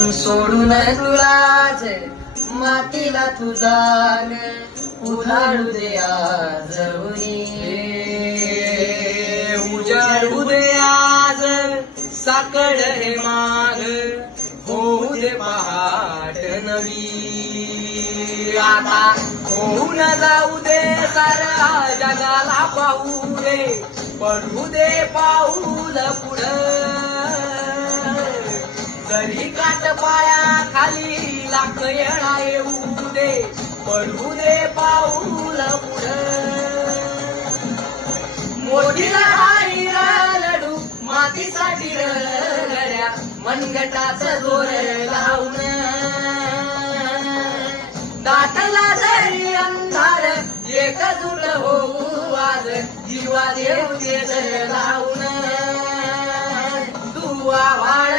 सोडून तुलाच मातीला तुझान उधाळू दे आज उजाडू दे आज साकड हे माग होऊ दे पहाट नवी आता होऊन जाऊ दे सारा जगाला पाहू दे पडू दे पाऊल पुढं तरी काट पाया खाली लाख येळा येऊ दे पडू दे पाऊल पुढं मोठी लढाई लढू मातीसाठी रगड्या मनगटाचा जोर लावून दाटला जरी अंधार एकजूट होऊ आज जीवा देऊ दे लावून तू आवाळ